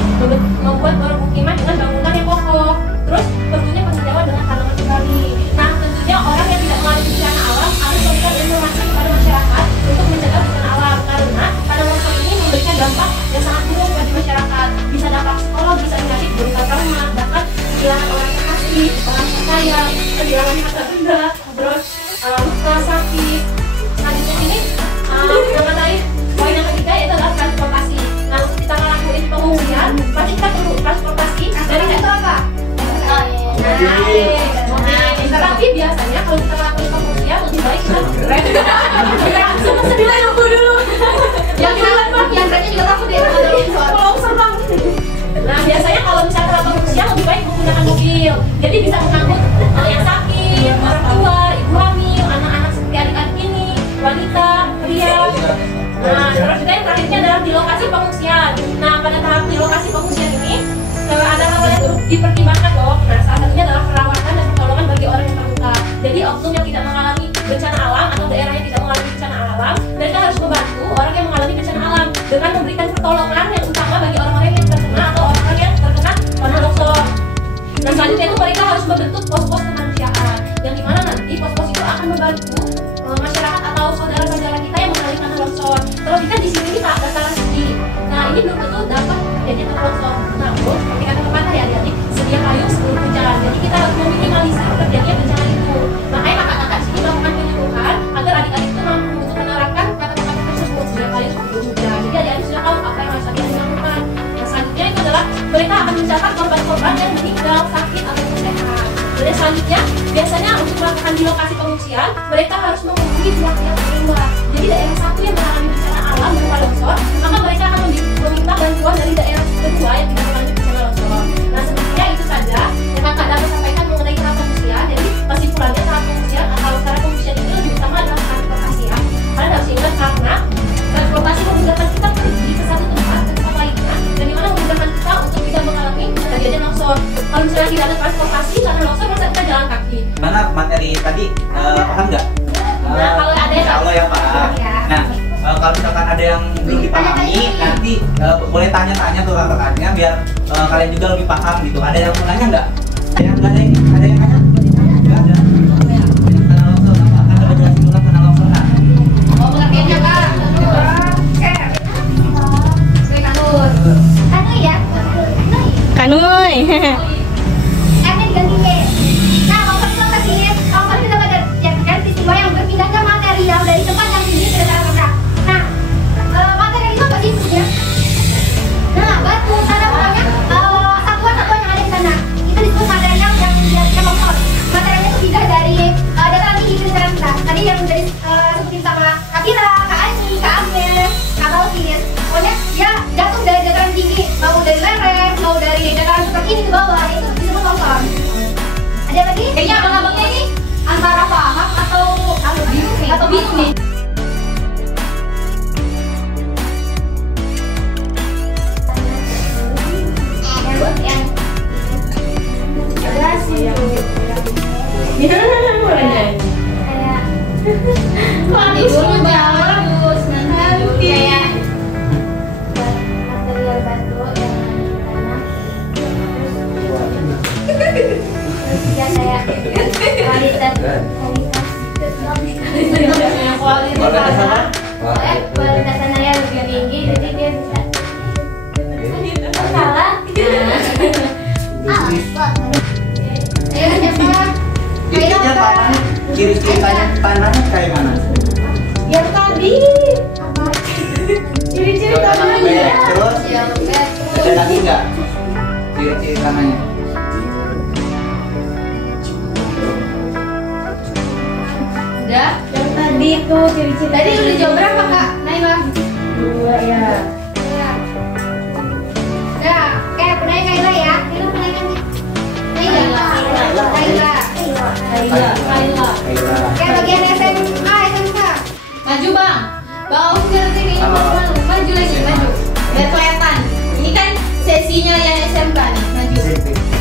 membuat permukiman dengan bangunan yang kokoh, terus perlunya penghijauan dengan tanaman kembali. Nah, tentunya orang yang tidak mengalami bencana alam harus memberikan informasi kepada masyarakat untuk mencegah bencana alam, karena pada longsor ini memberikan dampak yang sangat buruk bagi masyarakat. Bisa dampak sekolah, bisa menyakit berupa trauma, bahkan kehilangan orang terkasih, orang percaya, kehilangan harta benda, terus luka sakit. Selanjutnya ini mengenai poin yang ketiga yaitu adalah transportasi. Nah, untuk kita ngelakuin pengungsian, pasti kita perlu transportasi dari itu apa? Tapi biasanya kalau kita ngelakuin pengungsian lebih baik kita grab. Langsung sedih nunggu dulu. Yang grabnya juga takut ya ada longsor bang. Nah, biasanya kalau misalnya pengungsian lebih baik menggunakan mobil. Jadi bisa mengangkut yang sakit, orang tua, ibu hamil, anak-anak seperti adik-adik ini, wanita, pria. Nah, terus juga yang terakhirnya adalah di lokasi pengungsian. Nah, pada tahap di lokasi pengungsian ini ada hal yang perlu dipertimbangkan loh. Nah, salah satunya adalah perawatan dan pertolongan bagi orang yang terluka. Jadi oknum yang tidak mengalami bencana alam atau daerah yang tidak mengalami bencana alam, mereka harus membantu orang yang mengalami bencana alam dengan memberikan pertolongan yang utama bagi orang-orang yang terkena atau orang-orang yang terkena tanah longsor. Dan selanjutnya itu mereka harus membentuk pos-pos kemanusiaan yang dimana nanti pos-pos itu akan membantu masyarakat atau saudara-saudara kita yang mengalami tanah longsor. Terlebih kan di sini kita dataran tinggi. Nah, ini belum tentu dapat terjadi tanah longsor. Namun, seperti kata pepatah ya adik-adik, sedia payung sebelum hujan. Jadi kita harus meminimalisir terjadinya bencana itu. Makanya kakak-kakak di sini melakukan penyuluhan agar adik-adik itu mampu untuk menerapkan kata-kata tersebut sedia payung sebelum hujan. Jadi adik-adik sudah tahu apa yang harus adik-adik lakukan. Yang selanjutnya itu adalah mereka akan mencatat korban-korban yang meninggal, sakit ataupun sehat. Dan selanjutnya, biasanya untuk melakukan di lokasi pengungsian, mereka harus menghubungi pihak-pihak luar. Jadi daerah satu yang mengalami bencana alam berupa longsor, maka mereka akan meminta bantuan dari daerah kedua yang tidak mengalami bencana longsor. Nah, sebenarnya itu saja yang kakak dapat sampaikan mengenai tahap pengungsian. Jadi kesimpulannya tahap pengungsian atau cara pengungsian itu lebih utama adalah transportasi ya. Kalian harus ingat karena transportasi memudahkan kita pergi ke satu tempat ke tempat lainnya, dan dimana memudahkan kita untuk tidak mengalami kejadian longsor. Kalau misalnya tidak ada transportasi karena longsor, masa kita jalan kaki. Mana materi tadi paham nggak? Nah, kalau ada Insya Allah ya paham. Nah, kalau misalkan ada yang belum dipahami, nanti boleh tanya-tanya tuh kakak-kakaknya biar kalian juga lebih paham gitu. Ada yang mau nanya nggak? Ada yang nanya? Nggak ada. Tanah longsor apa? Akan coba jelasin dulu tanah longsor. Nah, Pengertiannya kak. Kanu ya. Kanuy. Nah, longsor itu apa sih? Longsor itu dapat peristiwa yang berpindahnya material dari tempat yang tinggi ke daerah rendah. Nah, material itu apa sih maksudnya? Nah, batu, tanah, pokoknya satuan-satuan yang ada di sana itu disebut material yang dijadikan longsor. Materialnya itu pindah dari dataran tinggi ke dataran rendah. Tadi yang dari sebutin sama Kak Pira, Kak Ani, Kak Agnes, Kak Balkis. Pokoknya dia jatuh dari dataran tinggi, mau dari lereng, mau dari dataran seperti ini ke bawah, itu disebut longsor. Ada lagi? Kayaknya abang-abangnya ini antara paham atau bingung nih. Kualitas tanahnya lebih tinggi, jadi dia bisa salah. ciri-ciri tanahnya kayak mana? Yang tadi. Ciri-ciri tanahnya. Terus Yang bed. ada lagi nggak ciri-ciri tanahnya? Udah. Yang tadi itu ciri-ciri. Tadi udah jawab berapa kak? Naila? 2 ya. Udah. Penanya Kaila ya. Kaila penanyanya. Kaila. Kaila. Kaila. Kayak bagian SMA, SMK. Maju bang. Bang Aus ke sini. Maju lagi, maju. Biar kelihatan. Ini kan sesinya yang SMK nih. Maju.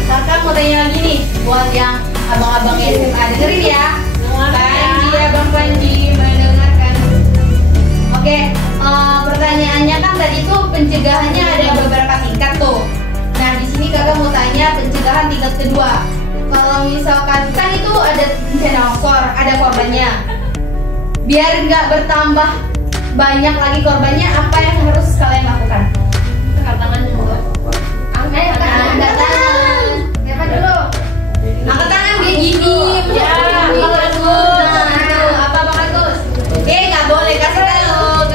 Kakak mau tanya lagi nih buat yang abang-abang SMA. Dengerin ya. Panji ya Bang Panji mendengarkan. Oke, pertanyaannya kan tadi tuh pencegahannya ada beberapa tingkat tuh. Nah di sini kakak mau tanya pencegahan tingkat kedua. Kalau misalkan kan itu ada bencana longsor, ada korbannya. Biar nggak bertambah banyak lagi korbannya, apa yang harus kalian lakukan? Angkat tangan dulu. Angkat tangan. Siapa dulu? Angkat tangan kayak gini. Ya, apa Bang Agus? Nggak boleh kasih tahu.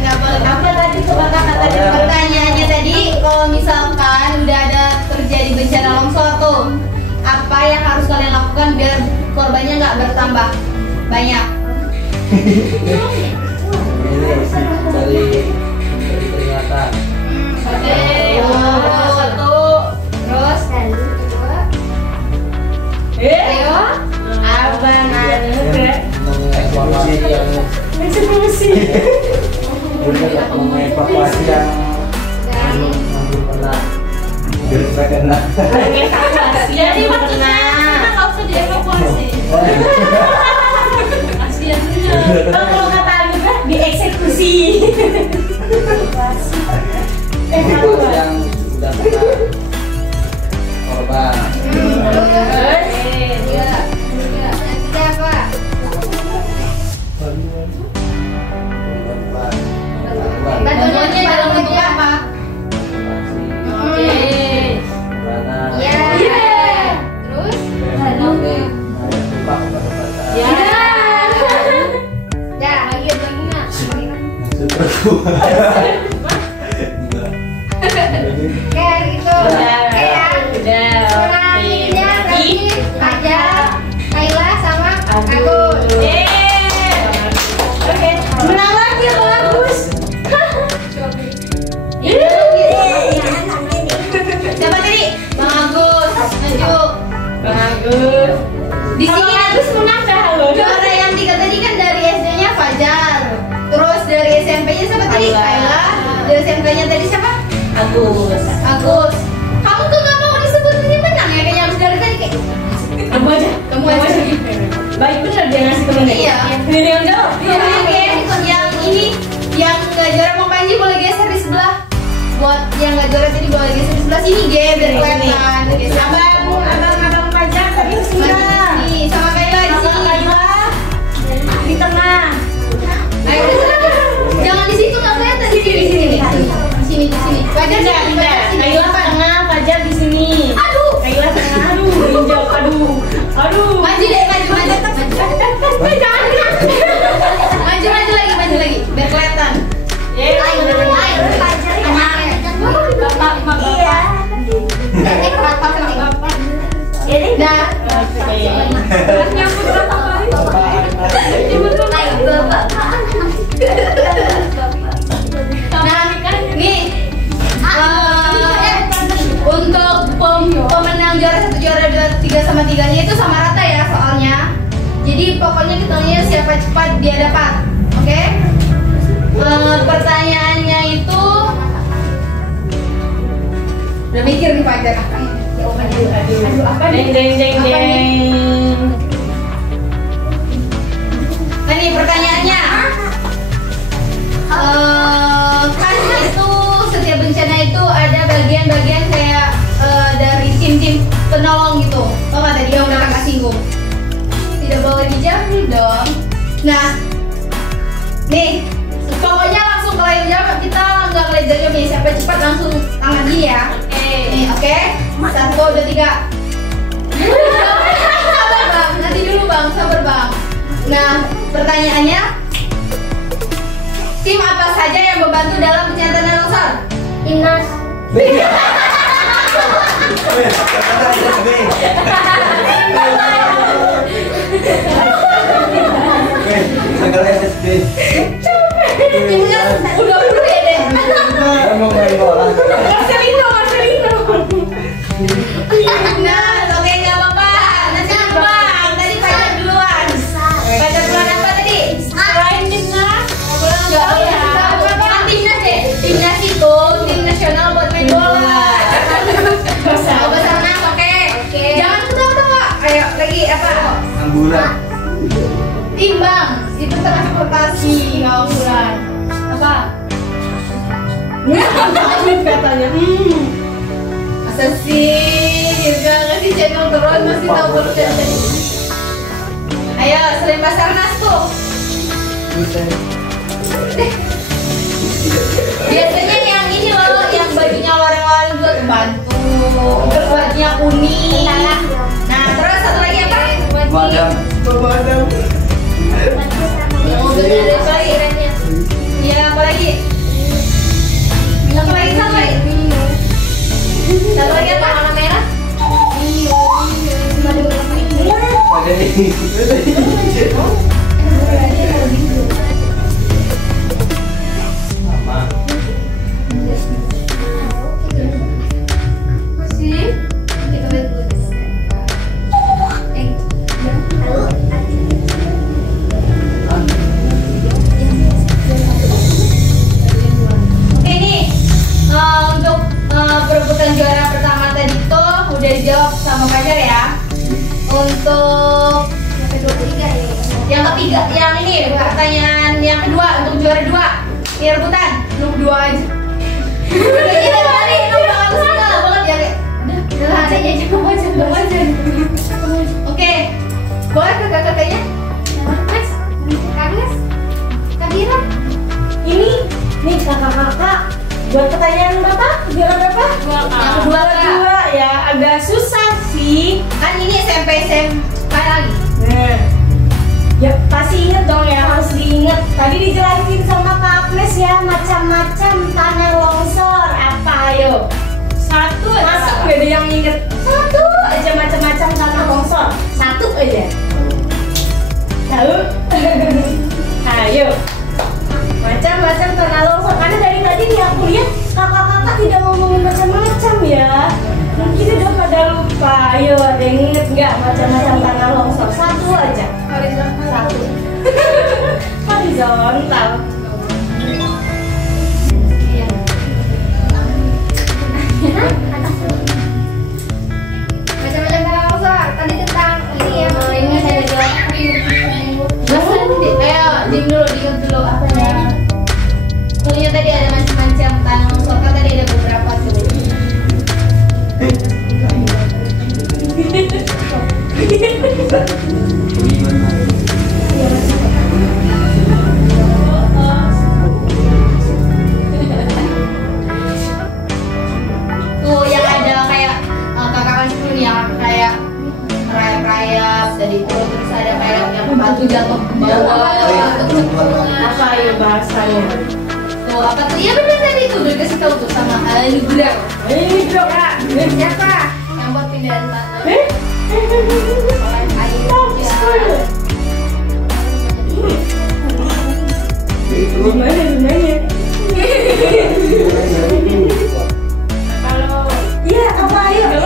Nggak boleh. Apa tadi coba kakak tadi pertanyaannya tadi? Kalau misalkan udah ada terjadi bencana longsor tuh, apa yang harus kalian lakukan biar korbannya nggak bertambah banyak? Ini sih dari peringatan. Oke, satu, terus ayo, abang Mengevakuasi yang Eksekusi. mengevakuasi yang belum pernah berpernah. Jadi maksudnya kita nggak usah dievakuasi. Kalau kata Alga dieksekusi. Itu yang sudah kena korban. Bantuannya dalam bentuk apa? Terus? Ya, lagi kayak gitu. Penangannya berarti Fajar, Kaila sama Agus. Oke, menang lagi ya Bang Agus. Siapa tadi? Bang Agus. Maju. Bang Agus. Di sini Agus menang dah lo. juara yang 3 tadi kan dari SD-nya Fajar. Terus dari SMP-nya siapa tadi? Kaila. Dari SMK-nya tadi siapa? Agus. Agus. Kamu tuh gak mau disebut ini menang ya? Kayaknya harus dari tadi kayak Kamu aja. kamu aja. Baik bener dia ngasih temennya. Iya. Ini yang jawab. Iya, oke. Yang ini yang nggak juara Bang Panji boleh geser di sebelah. Buat yang nggak juara tadi boleh geser di sebelah sini, biar kelihatan. Geser. Abang Fajar tadi sudah. Nih, sama Kaila di sini. Kaila di tengah. Ayo geser. Jangan di situ nggak kelihatan di sini. Di sini. Fajar Pindah, sini. pindah. Kaila tengah, Fajar di sini. Aduh. Kaila tengah. Aduh, injak. Aduh. Maju deh, maju. Jangan. Maju lagi, biar kelihatan. Ayo, Fajar. Bapak. Iya. Nah, nih untuk pemenang juara 1, juara 2, 3 sama 3-nya itu sama rata ya soalnya. Jadi pokoknya kita lihat siapa cepat dia dapat. Oke? Pertanyaannya itu udah mikir nih Fajar. Aduh, apa nih? Deng. Nah nih pertanyaannya, kan itu setiap bencana itu ada bagian-bagian kayak dari tim-tim penolong gitu. Tau gak tadi yang udah kakak singgung? Tidak boleh dijawab dong. Nah, nih pokoknya langsung kalian jawab, kita nggak boleh jawab nih. Siapa cepat langsung tangan dia ya. Nih, oke? 1, 2, 3. Sabar bang, nanti dulu bang, sabar bang. Nah, pertanyaannya, tim apa saja yang membantu dalam pencarian tanah longsor? Timnas. Timnas udah ya deh. Marcelino. Timnas, oke nggak apa-apa. Nanti Bang, tadi Fajar duluan. Fajar duluan apa tadi? Selain timnas, Nggak ya. Bukan timnas deh. Timnas itu tim nasional buat main bola. Oh, Basarnas, oke. Jangan ketawa-tawa. Ayo lagi apa? Angguran. Timbang itu transportasi ngawuran. Apa? katanya. Masa sih? Dirga ngasih channel terus masih tahu baru tadi. Ayo, selain Basarnas tuh. Biasanya yang ini loh, yang bajunya loreng-loreng juga bantu. Terus bajunya kuning. Nah, terus satu lagi apa? Madam. Oh, bener deh, lagi. Iya, apa lagi? Satu lagi. Satu lagi apa? Warna merah? Ada ini. Sama. Masih? Kita lihat dulu. Oke nih, untuk perebutan juara pertama tadi tuh udah dijawab sama Fajar ya. Untuk yang ketiga, yang ini pertanyaan yang kedua untuk juara 2. Ini rebutan, lu berdua aja. Ini kali, lu bakal suka banget ya kayak. Udah lah, adanya aja, kamu aja. Oke, boleh kakak-kakaknya? Mas, Agnes, Kak Bira. Ini nih kakak-kakak buat pertanyaan bapak juara berapa? Yang kedua, Kak. Dua ya, agak susah sih. Kan ini SMP lagi. Nah, ya pasti inget dong ya, harus diinget. Tadi dijelasin sama Kak Agnes ya, macam-macam tanah longsor. Apa ayo? Satu aja. Masuk gak ada yang inget? Satu aja macam-macam tanah longsor. Satu aja. Tahu? Ayo. Macam-macam tanah longsor. Karena dari tadi nih aku lihat kakak-kakak tidak ngomongin macam-macam ya. Mungkin udah pada lupa. Ayo, ada yang inget nggak macam-macam tanah longsor? Satu aja. Satu. Horizontal. Macam-macam tanah longsor. Tadi tentang ini ya, ini ada jawab. Ayo, diingat dulu apa ya? Pokoknya tadi ada macam-macam tanah longsor. Kan tadi ada beberapa tuh. Tuh yang ada kayak kakak itu yang kayak rayap-rayap dari itu, terus ada kayak yang batu jatuh ke bawah. Apa ayo bahasanya? Tuh apa tuh? Iya benar tadi itu udah kasih tahu tuh sama Alibra. Ini dong. Siapa? Yang buat pindahan tanah. Air Gimana? Kalau iya apa ayo? Gak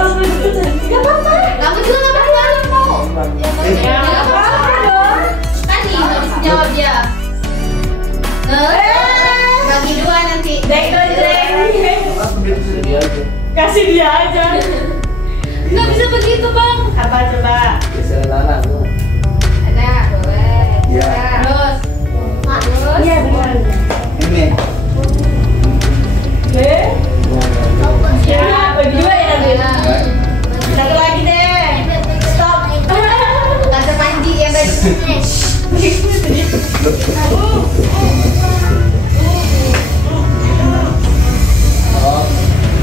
apa-apa. Kamu juga nggak apa-apa mau. Ya nggak apa-apa dong. Kan nih harus jawab dia. Bagi dua nanti. Kasih dia aja. Nggak bisa begitu bang. Apa coba? Ada boleh. Iya. Terus. Terus. Iya benar. Ini. Ya bagi dua ya nanti. Nah. Satu lagi deh. Stop. Tante Panji yang tadi. Oh.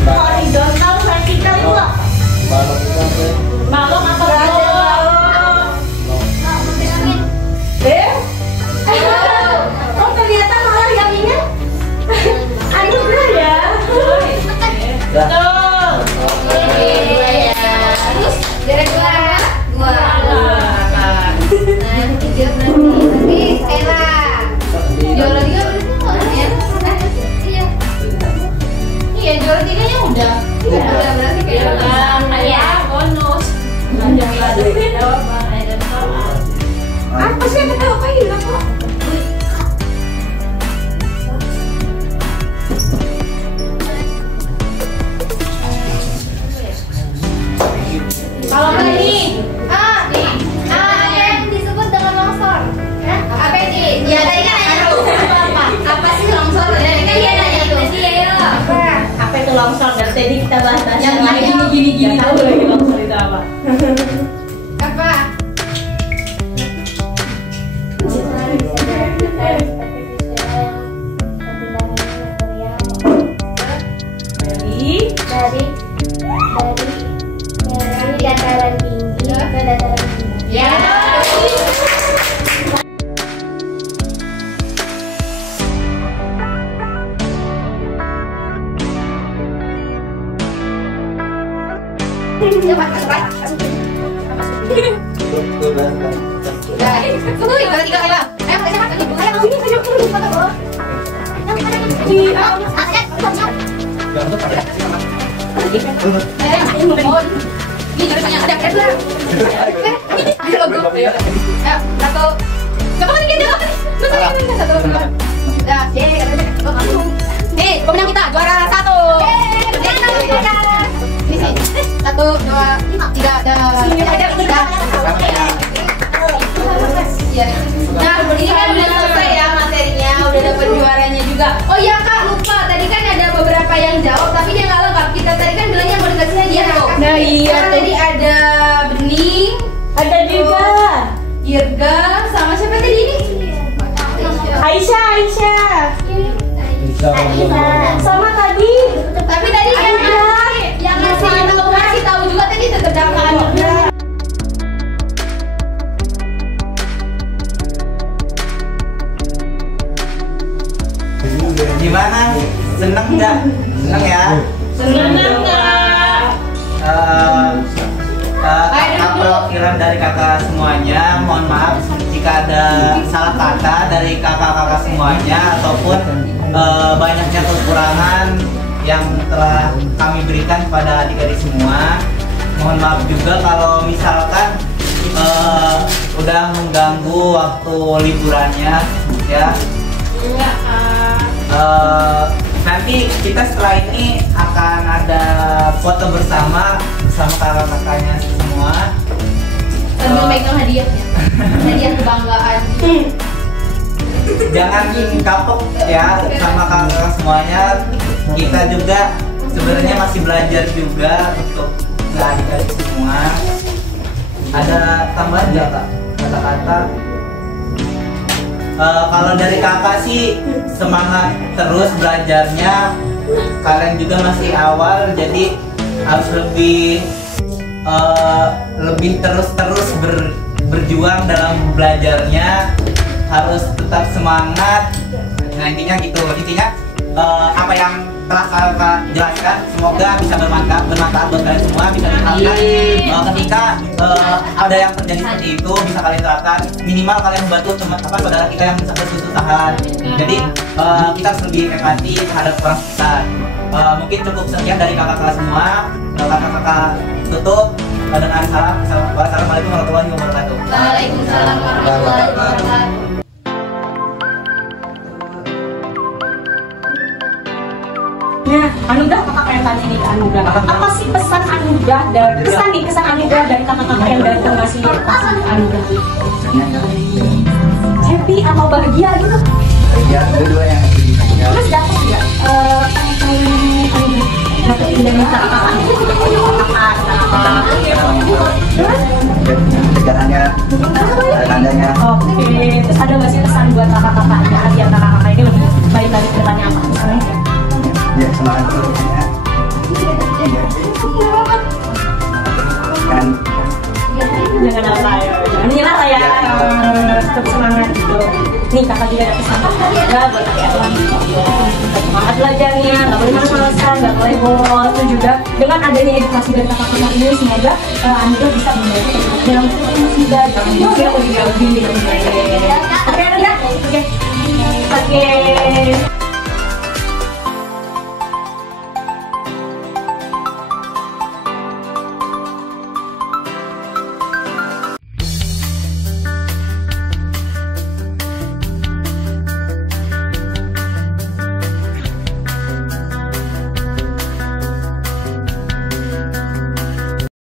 Horizontal vertikal itu. Balok atau balok? gini-gini Tahu lagi bang cerita apa? apa? Dari dataran tinggi ke dataran tinggi. Ya. Cepat masuk. Udah, tunggu tinggal 3 kali bang. Ayo pakai siapa? Ayo mau ini ayo foto bro. Ini jurusannya ada kredit lah. Ini logo. Ayo, satu. Coba kan ini ada. Satu. Udah, nih, pemenang kita juara 1. Ini sih. 1, 2, 3 ada. Iya. Nah, ini kan udah selesai ya materinya, udah dapat juaranya juga. Oh iya kak, lupa tadi kan ada beberapa yang jawab, tapi dia nggak lengkap. Kita tadi kan bilangnya mau dikasih hadiah tuh. Nah iya. Karena tadi ada Bening, Ada juga. Irga, sama siapa tadi ini? Aisyah. Sama tadi. Tapi tadi yang ngasih tahu juga tadi terdaftar. Gimana? Seneng nggak? Seneng ya? Senang nggak? Kakak perwakilan dari kakak semuanya, mohon maaf jika ada salah kata dari kakak-kakak semuanya ataupun banyaknya kekurangan yang telah kami berikan kepada adik-adik semua. Mohon maaf juga kalau misalkan udah mengganggu waktu liburannya ya. Nanti kita setelah ini akan ada foto bersama kakak-kakaknya semua. Sambil megang hadiahnya. Hadiah kebanggaan. Jangan kapok ya sama kakak semuanya. Kita juga sebenarnya masih belajar juga untuk adik-adik semua. Ada tambahan nggak kak? Kata-kata? Kalau dari kakak sih semangat terus belajarnya. Kalian juga masih awal, jadi harus lebih terus berjuang dalam belajarnya. Harus tetap semangat. Nah intinya gitu. Intinya apa yang telah kakak jelaskan semoga bisa bermanfaat buat kalian semua, bisa diterapkan. Ketika ada yang terjadi seperti itu bisa kalian terapkan, minimal kalian membantu saudara kita yang berkesusahan. Jadi kita harus lebih empati terhadap orang sekitar. Mungkin cukup sekian dari kakak-kakak semua. Kakak-kakak tutup dengan salam. Wassalamualaikum warahmatullahi wabarakatuh. Waalaikumsalam warahmatullahi wabarakatuh. Nah, Anugrah kakak yang tanya nih ke Anugrah. Apa sih pesan Anugrah dari kesan Anugrah dari kakak-kakak yang datang ngasih Anugrah? Happy atau bahagia gitu? Ya, dua yang Terus dapat nggak dapat dari kakak-kakak? Sejarahnya, tandanya. Oke, terus ada nggak sih pesan buat kakak-kakaknya? Biar kakak-kakak ini lebih baik lagi ke depannya apa? Misalnya? Ya semangat terus ya. Kan Jangan apa ya, jangan menyerah lah ya. Tetap semangat gitu. Nih kakak juga ada pesan ya buat kakak Erlang. Semangat belajarnya, nggak boleh malas-malasan, nggak boleh bolos. Dan juga dengan adanya edukasi dari kakak-kakak ini semoga Anda bisa membantu dalam musibah, jangan juga lebih. Oke, Anda? Oke.